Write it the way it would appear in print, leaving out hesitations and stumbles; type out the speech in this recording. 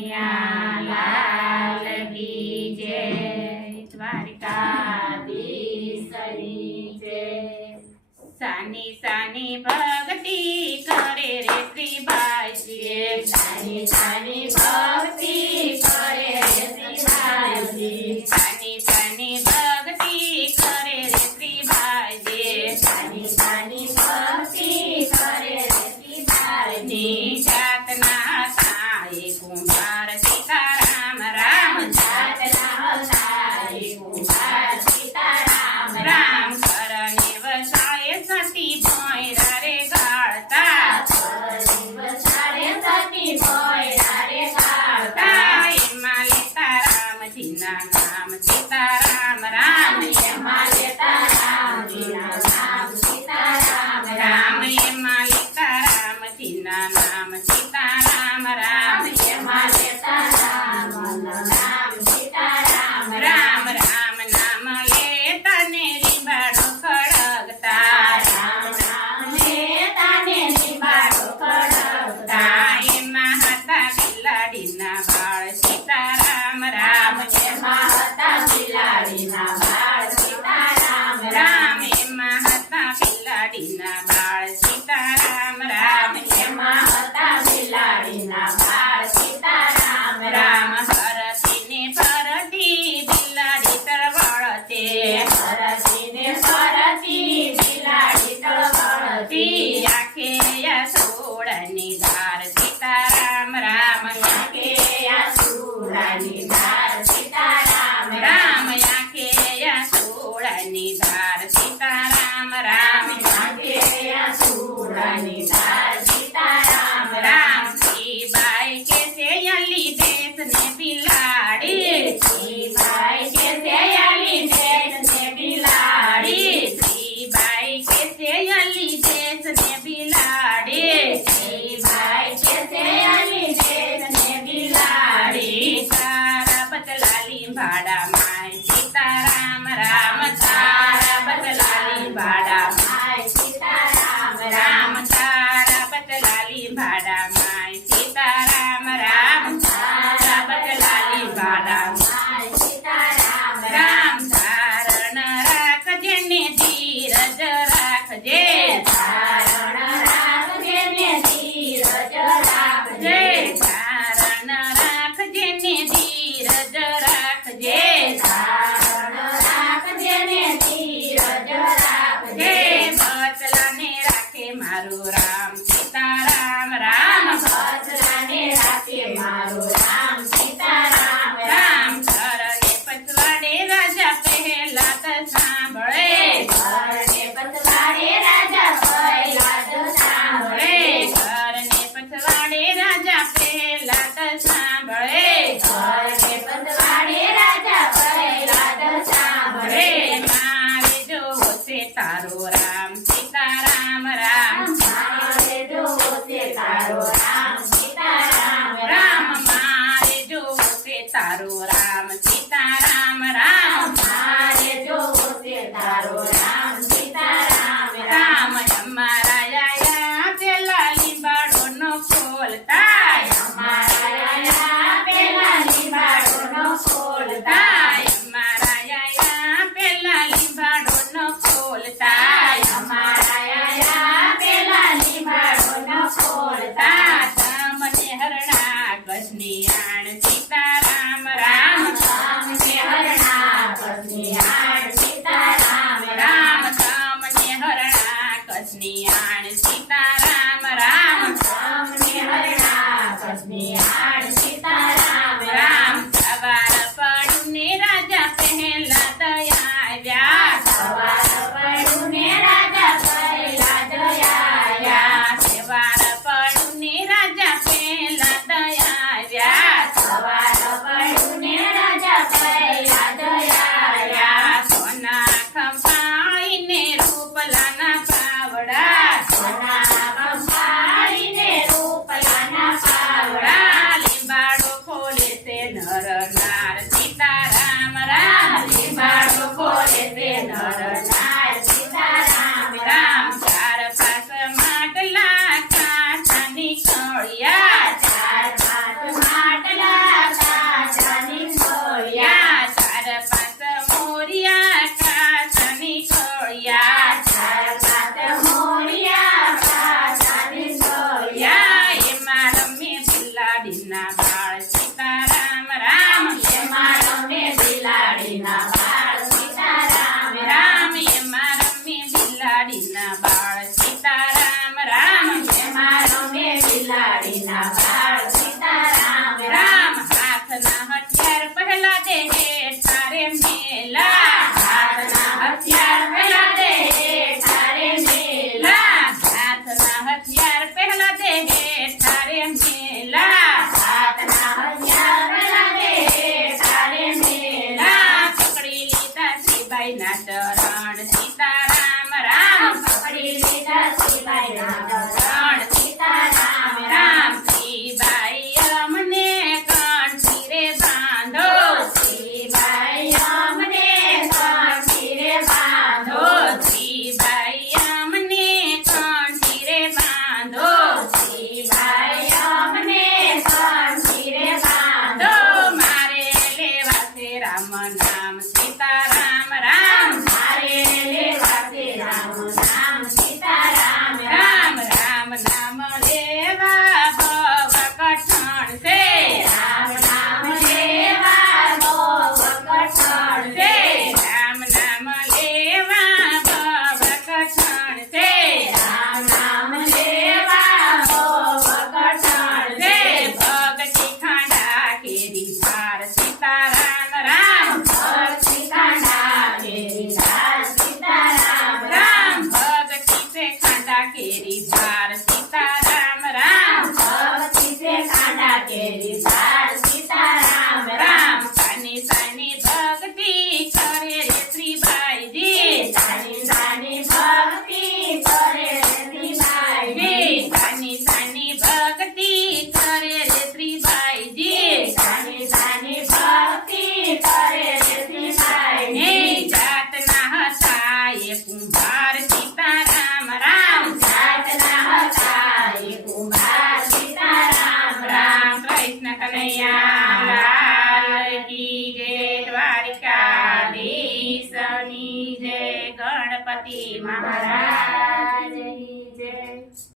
કનૈયા લાલ કી જય, દ્વારકાધીશની જય। સાની સાની ભક્તિ કરે રે શ્રીબાઈજી, સાની સાની ભક્તિ કરે રે શ્રીબાઈજી, સાની સાની ભક્તિ કરે રે શ્રીબાઈજી, સાની સાની ભક્તિ કરે રે શ્રીબાઈજી। જાતના થાય કુંભાર સીતારામ રામ, જાતના થાય કુંભાર સીતારામ રામ। કરને વસાય સતી ભોંયરા રે ગાળતા, કરને વસાય સતી ભોંયરા રે ગાળતા। એમાં લેતા રામજીના નામ સીતારામ રામ, એમાં લેતા રામજીના નામ સીતારામ રામ, એમાં લેતા રામજીના નામ સીતારામ રામ, એમાં લેતા રામના નામ સીતારામ રામ। રામ નામ લેતા ને રીબાડો ખડગતા, રામ નામ લેતા ને રીબાડો ખડગતા। એમાં હતા બિલાડીના બાળ સીતારામ રામ, એમાં હતા બિલાડીના બાળ સીતારામ રામ, એમાં હતા બિલાડીના બાળ સીતારામ રામ, એમાં હતા બિલાડીના બાળ સીતારામ રામ। હરતી ને ફરતી બિલાડી તળવળતે, હરતી ને ફરતી બિલાડી તળવળતી। આંખે આસુડાની ધાર સીતારામ રામ, આંખે આસુડાની ધાર સીતારામ રામ, આંખે આસુડાની ધાર સીતારામ રામ, આંખે આસુડાની ધાર સીતારામ રામ। શ્રીબાઈ કે છે અલી દેશને બિલાડી, શ્રીબાઈ કે છે અલી દેશને બિલાડી, શ્રીબાઈ કે છે અલી દેશને બિલાડી, શ્રીબાઈ કે છે અલી દેશને બિલાડી। તારા બદલા લીંબાડા માય સીતારામ રામ, તારા બદલા લીંબાડા માય સીતારામ રામ, તારા બદલા લીંબાડા માય સીતારામ રામ, તારા બદલા લીંબાડા માય સીતારામ રામ। ધારણ રાખજે ને ધીરજ રાખજે, ધારણ રાખજે ને ધીરજ રાખજે, ધારણ રાખજે ને ધીરજ રાખજે, ધારણ રાખજે ને ધીરજ રાખજે। બચલાને રાખે મારું રામ સીતારામ રામ, બચલાને રાખે મારું રામ સીતારામ રામ। ઘરને પછવાડે રાજા પહેલા તો સાંભળે, ઘરને પછવાડે રાજા પહેલા તો સાંભળે, ઘરને પછવાડે રાજા પહેલા તો સાંભળે, ઘરને પછવાડે રાજા પહેલા તો સાંભળે। મારે જોવો છે તારો રામ સીતારામ રામ, મારે જોવો છે તારો રામ સીતારામ રામ, મારે જોવો છે તારો રામ સીતારામ રામ, મારે જોવો છે તારો રામ સીતારામ રામ। અમારા આયા પેલા લીંબાડો નો ખોલતા, અમારા આયા પેલા લીંબાડો નો ખોલતા, અમારા આયા પેલા લીંબાડો નો ખોલતા, અમારા આયા પેલા લીંબાડો નો ખોલતા। તમને હરણા કૃષ્ણી આણ સીતારામ રામ, તમને હરણા કૃષ્ણી આણ સીતારામ રામ, તમને હરણા કૃષ્ણી આણ સીતારામ રામ, તમને હરણા કૃષ્ણી આણ સીતારામ રામ। સવાર પડ્યું ને રાજા પહેલા દયા આવ્યા, સવાર પડ્યું ને રાજા પહેલા દયા આવ્યા, સવાર પડ્યું ને રાજા પહેલા દયા આવ્યા, સવાર પડ્યું ને રાજા પહેલા દયા આવ્યા। સોના ખંભાળીને રૂપલાના પાવડા, સોના ખંભાળીને રૂપલાના પાવડા। લીંબાડો ખોલે છે નર નાર સીતારામ રામ, લીંબાડો ખોલે છે નર નાર સીતારામ રામ। ચાર પાંચ માટલા કાંઠા નીકળ્યા, ચાર પાંચ માટલા બિલાડીના બાળ સીતારામ રામ એમાં રમે બિલાડીના બાળ સીતારામ રામ એમાં રમે બિલાડીના બાળ સીતારામ રામ એમાં રમે બિલાડીના બાળ સીતારામ રામ હાથના હથિયાર પહેલા દે ઠારે મેલા હાથના હથિયાર પહેલા દે ઠારે મેલા હાથના હથિયાર પહેલા દે ઠારે મેલા હાથના હથિયાર પહેલા દે ઠારે મેલા પકડી લીધા શ્રીબાઈના ચરણ સીતારામ રામ પકડી લીધા શ્રીબાઈના ચરણ સીતારામ રામ શ્રીબાઈ અમને કંઠી રે બાંધો શ્રીબાઈ અમને કંઠી રે બાંધો શ્રીબાઈ અમને કંઠી રે બાંધો શ્રીબાઈ અમને કંઠી રે બાંધો મારે લેવા છે રામ નામ સીતારામ રામ મારે લેવા છે રામ નામ સીતારામ રામ રામ નામ લેવા ભવ કઠણ છે રામ નામ લેવા બહુ કઠણ છે રામ નામ લેવા ભવ કઠણ છે રામ નામ લેવા બહુ કઠણ છે છે ભગતી ખાંડા કેરી ભાર સીતારામ રામ ભક્તિ કાંડા કેરી ધાર સીતારામ રામ ભગતી છે ખાંડા કેરી ભાર સીતારામ રામ ભક્તિ છે કાંડા કેરી ધાર સીતારામ રામ સાની સાની ભક્તિ કરે રે શ્રીબાઈજી સાની સાની ભક્તિ કરે રે શ્રીબાઈજી સાની સાની ભક્તિ કરે રે શ્રીબાઈજી સાની સાની ભક્તિ કરે રે શ્રીબાઈજી જાતના હતા એ કુંભાર સીતારામ રામ જાતના હતા એ કુંભાર સીતારામ રામ કૃષ્ણ કનૈયા લાલ કી જય દ્વારિકાધીશની જય ગણપતિ મહારાજ